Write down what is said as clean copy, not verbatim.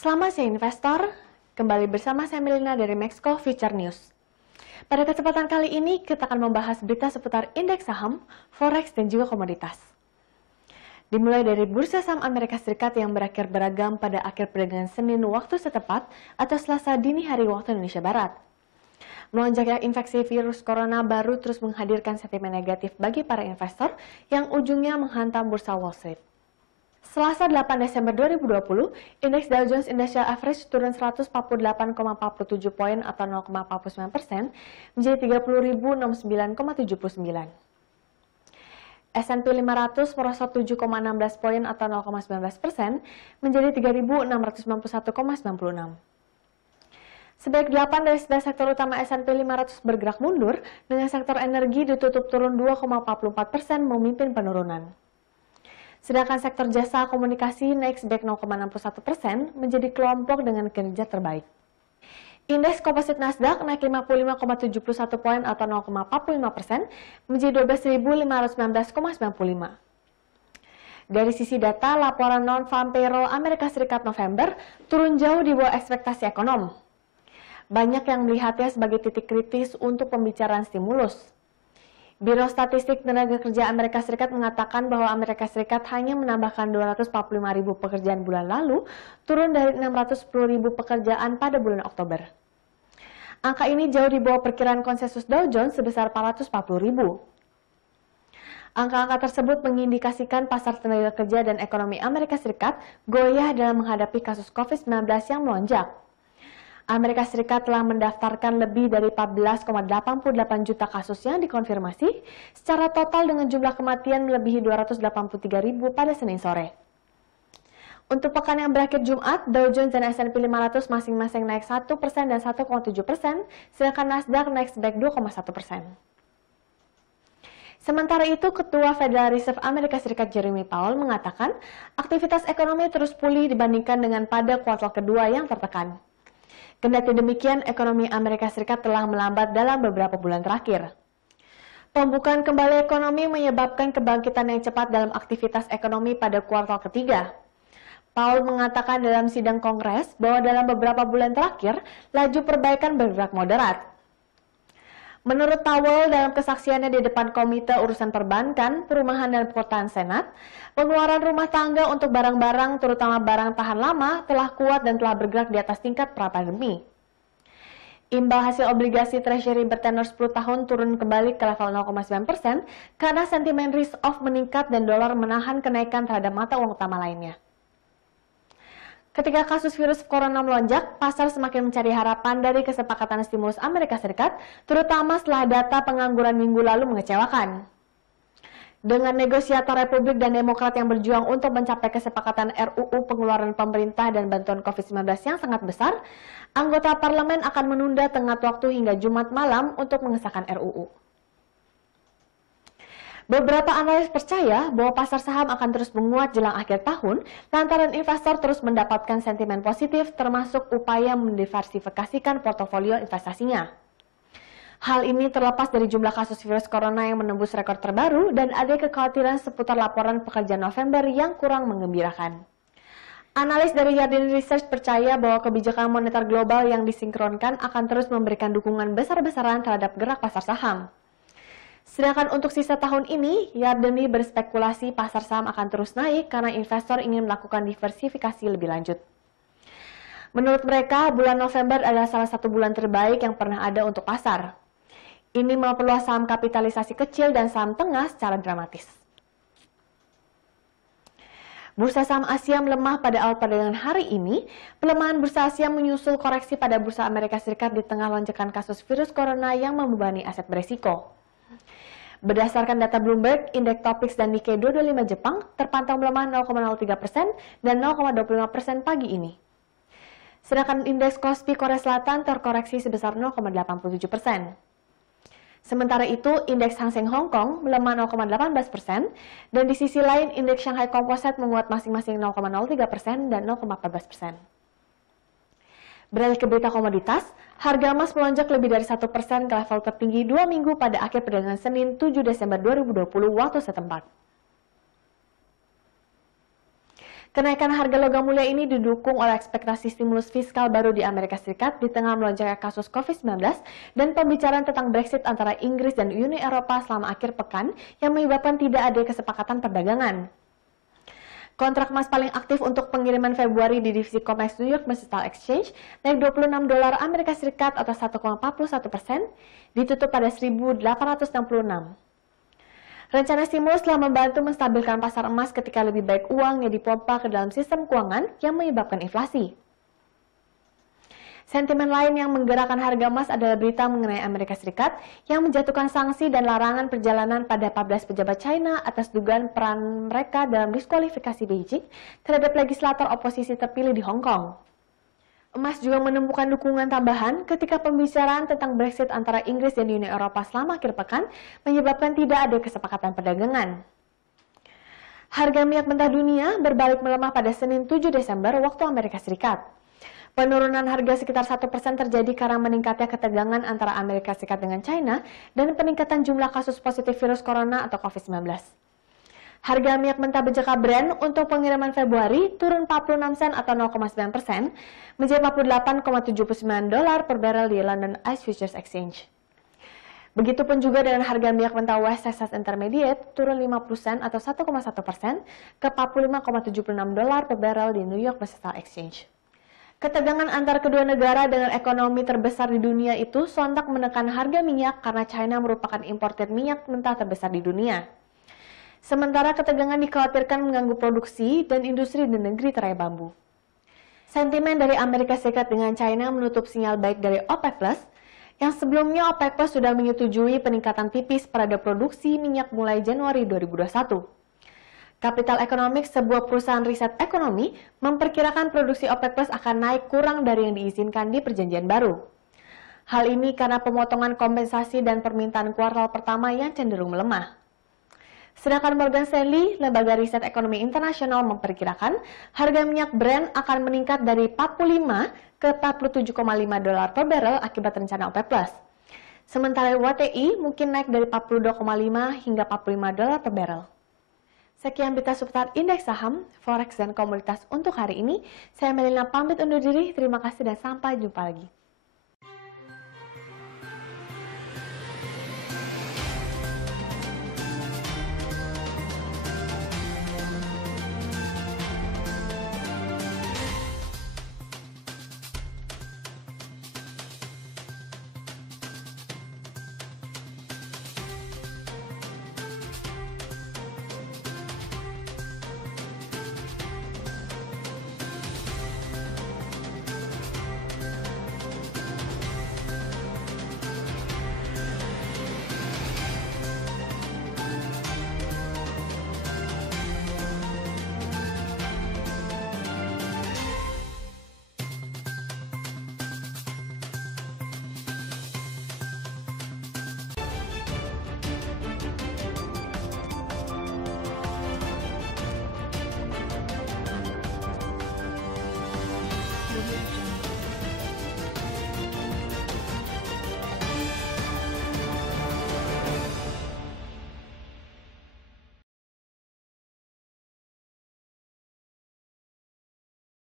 Selamat siang investor, kembali bersama saya Melina dari Maxco Future News. Pada kesempatan kali ini kita akan membahas berita seputar indeks saham, forex dan juga komoditas. Dimulai dari bursa saham Amerika Serikat yang berakhir beragam pada akhir perdagangan Senin waktu setempat atau Selasa dini hari waktu Indonesia Barat. Melonjaknya infeksi virus corona baru terus menghadirkan sentimen negatif bagi para investor yang ujungnya menghantam bursa Wall Street. Selasa 8 Desember 2020, indeks Dow Jones Industrial Average turun 148,47 poin atau 0,49% menjadi 30.069,79. S&P 500 merosot 7,16 poin atau 0,19% menjadi 3.691,96. Sebanyak 8 dari 11 sektor utama S&P 500 bergerak mundur, dengan sektor energi ditutup turun 2,44% memimpin penurunan. Sedangkan sektor jasa komunikasi naik sebanyak 0,61% menjadi kelompok dengan kinerja terbaik. Indeks komposit Nasdaq naik 55,71 poin atau 0,45% menjadi 12.519,95. Dari sisi data, laporan non-farm payroll Amerika Serikat November turun jauh di bawah ekspektasi ekonom. Banyak yang melihatnya sebagai titik kritis untuk pembicaraan stimulus. Biro Statistik Tenaga Kerja Amerika Serikat mengatakan bahwa Amerika Serikat hanya menambahkan 245.000 pekerjaan bulan lalu, turun dari 610.000 pekerjaan pada bulan Oktober. Angka ini jauh di bawah perkiraan konsensus Dow Jones sebesar 440.000. Angka-angka tersebut mengindikasikan pasar tenaga kerja dan ekonomi Amerika Serikat goyah dalam menghadapi kasus COVID-19 yang melonjak. Amerika Serikat telah mendaftarkan lebih dari 14,88 juta kasus yang dikonfirmasi, secara total dengan jumlah kematian melebihi 283.000 pada Senin sore. Untuk pekan yang berakhir Jumat, Dow Jones dan S&P 500 masing-masing naik 1% dan 1,7%, sedangkan Nasdaq naik sebanyak 2,1%. Sementara itu, Ketua Federal Reserve Amerika Serikat Jeremy Powell mengatakan aktivitas ekonomi terus pulih dibandingkan dengan pada kuartal kedua yang tertekan. Kendati demikian, ekonomi Amerika Serikat telah melambat dalam beberapa bulan terakhir. Pembukaan kembali ekonomi menyebabkan kebangkitan yang cepat dalam aktivitas ekonomi pada kuartal ketiga. Powell mengatakan dalam sidang Kongres bahwa dalam beberapa bulan terakhir, laju perbaikan bergerak moderat. Menurut Powell, dalam kesaksiannya di depan Komite Urusan Perbankan, Perumahan dan Perkotaan Senat, pengeluaran rumah tangga untuk barang-barang, terutama barang tahan lama, telah kuat dan telah bergerak di atas tingkat pra-pandemi. Imbal hasil obligasi Treasury bertenor 10 tahun turun kembali ke level 0,9% karena sentimen risk-off meningkat dan dolar menahan kenaikan terhadap mata uang utama lainnya. Ketika kasus virus corona melonjak, pasar semakin mencari harapan dari kesepakatan stimulus Amerika Serikat, terutama setelah data pengangguran minggu lalu mengecewakan. Dengan negosiator Republik dan Demokrat yang berjuang untuk mencapai kesepakatan RUU pengeluaran pemerintah dan bantuan COVID-19 yang sangat besar, anggota parlemen akan menunda tenggat waktu hingga Jumat malam untuk mengesahkan RUU. Beberapa analis percaya bahwa pasar saham akan terus menguat jelang akhir tahun lantaran investor terus mendapatkan sentimen positif termasuk upaya mendiversifikasikan portofolio investasinya. Hal ini terlepas dari jumlah kasus virus corona yang menembus rekor terbaru dan ada kekhawatiran seputar laporan pekerjaan November yang kurang menggembirakan. Analis dari Yarden Research percaya bahwa kebijakan moneter global yang disinkronkan akan terus memberikan dukungan besar-besaran terhadap gerak pasar saham. Sedangkan untuk sisa tahun ini, Yardeni berspekulasi pasar saham akan terus naik karena investor ingin melakukan diversifikasi lebih lanjut. Menurut mereka, bulan November adalah salah satu bulan terbaik yang pernah ada untuk pasar. Ini memperluas saham kapitalisasi kecil dan saham tengah secara dramatis. Bursa saham Asia melemah pada awal perdagangan hari ini. Pelemahan bursa Asia menyusul koreksi pada bursa Amerika Serikat di tengah lonjakan kasus virus corona yang membebani aset beresiko. Berdasarkan data Bloomberg, indeks Topix dan Nikkei 225 Jepang terpantau melemah 0,03% dan 0,25% pagi ini. Sedangkan indeks Kospi Korea Selatan terkoreksi sebesar 0,87%. Sementara itu, indeks Hang Seng Hong Kong melemah 0,18% dan di sisi lain indeks Shanghai Composite menguat masing-masing 0,03% dan 0,14%. Beralih ke berita komoditas, harga emas melonjak lebih dari 1% ke level tertinggi 2 minggu pada akhir perdagangan Senin 7 Desember 2020 waktu setempat. Kenaikan harga logam mulia ini didukung oleh ekspektasi stimulus fiskal baru di Amerika Serikat di tengah melonjaknya kasus COVID-19 dan pembicaraan tentang Brexit antara Inggris dan Uni Eropa selama akhir pekan yang menyebabkan tidak ada kesepakatan perdagangan. Kontrak emas paling aktif untuk pengiriman Februari di divisi Comex New York Stock Exchange naik $26 Amerika Serikat atau 1,41%, ditutup pada 1.866. Rencana stimulus telah membantu menstabilkan pasar emas ketika lebih baik uangnya dipompa ke dalam sistem keuangan yang menyebabkan inflasi. Sentimen lain yang menggerakkan harga emas adalah berita mengenai Amerika Serikat yang menjatuhkan sanksi dan larangan perjalanan pada 14 pejabat China atas dugaan peran mereka dalam diskualifikasi Beijing terhadap legislator oposisi terpilih di Hong Kong. Emas juga menemukan dukungan tambahan ketika pembicaraan tentang Brexit antara Inggris dan Uni Eropa selama akhir pekan menyebabkan tidak ada kesepakatan perdagangan. Harga minyak mentah dunia berbalik melemah pada Senin 7 Desember waktu Amerika Serikat. Penurunan harga sekitar 1% terjadi karena meningkatnya ketegangan antara Amerika Serikat dengan China dan peningkatan jumlah kasus positif virus corona atau COVID-19. Harga minyak mentah berjangka Brent untuk pengiriman Februari turun 46 sen atau 0,9% menjadi $48,79 per barel di London ICE Futures Exchange. Begitupun juga dengan harga minyak mentah West Texas Intermediate turun 50 sen atau 1,1% ke $45,76 per barel di New York Stock Exchange. Ketegangan antar kedua negara dengan ekonomi terbesar di dunia itu sontak menekan harga minyak karena China merupakan importer minyak mentah terbesar di dunia. Sementara ketegangan dikhawatirkan mengganggu produksi dan industri di negeri tirai bambu. Sentimen dari Amerika Serikat dengan China menutup sinyal baik dari OPEC Plus, yang sebelumnya OPEC Plus sudah menyetujui peningkatan tipis pada produksi minyak mulai Januari 2021. Capital Economics, sebuah perusahaan riset ekonomi, memperkirakan produksi OPEC Plus akan naik kurang dari yang diizinkan di perjanjian baru. Hal ini karena pemotongan kompensasi dan permintaan kuartal pertama yang cenderung melemah. Sedangkan Morgan Stanley, lembaga riset ekonomi internasional, memperkirakan harga minyak Brent akan meningkat dari 45 ke $47,5 per barrel akibat rencana OPEC+. Sementara WTI mungkin naik dari 42,5 hingga $45 per barrel. Sekian berita seputar indeks saham, forex, dan komoditas untuk hari ini. Saya Melina pamit undur diri. Terima kasih dan sampai jumpa lagi.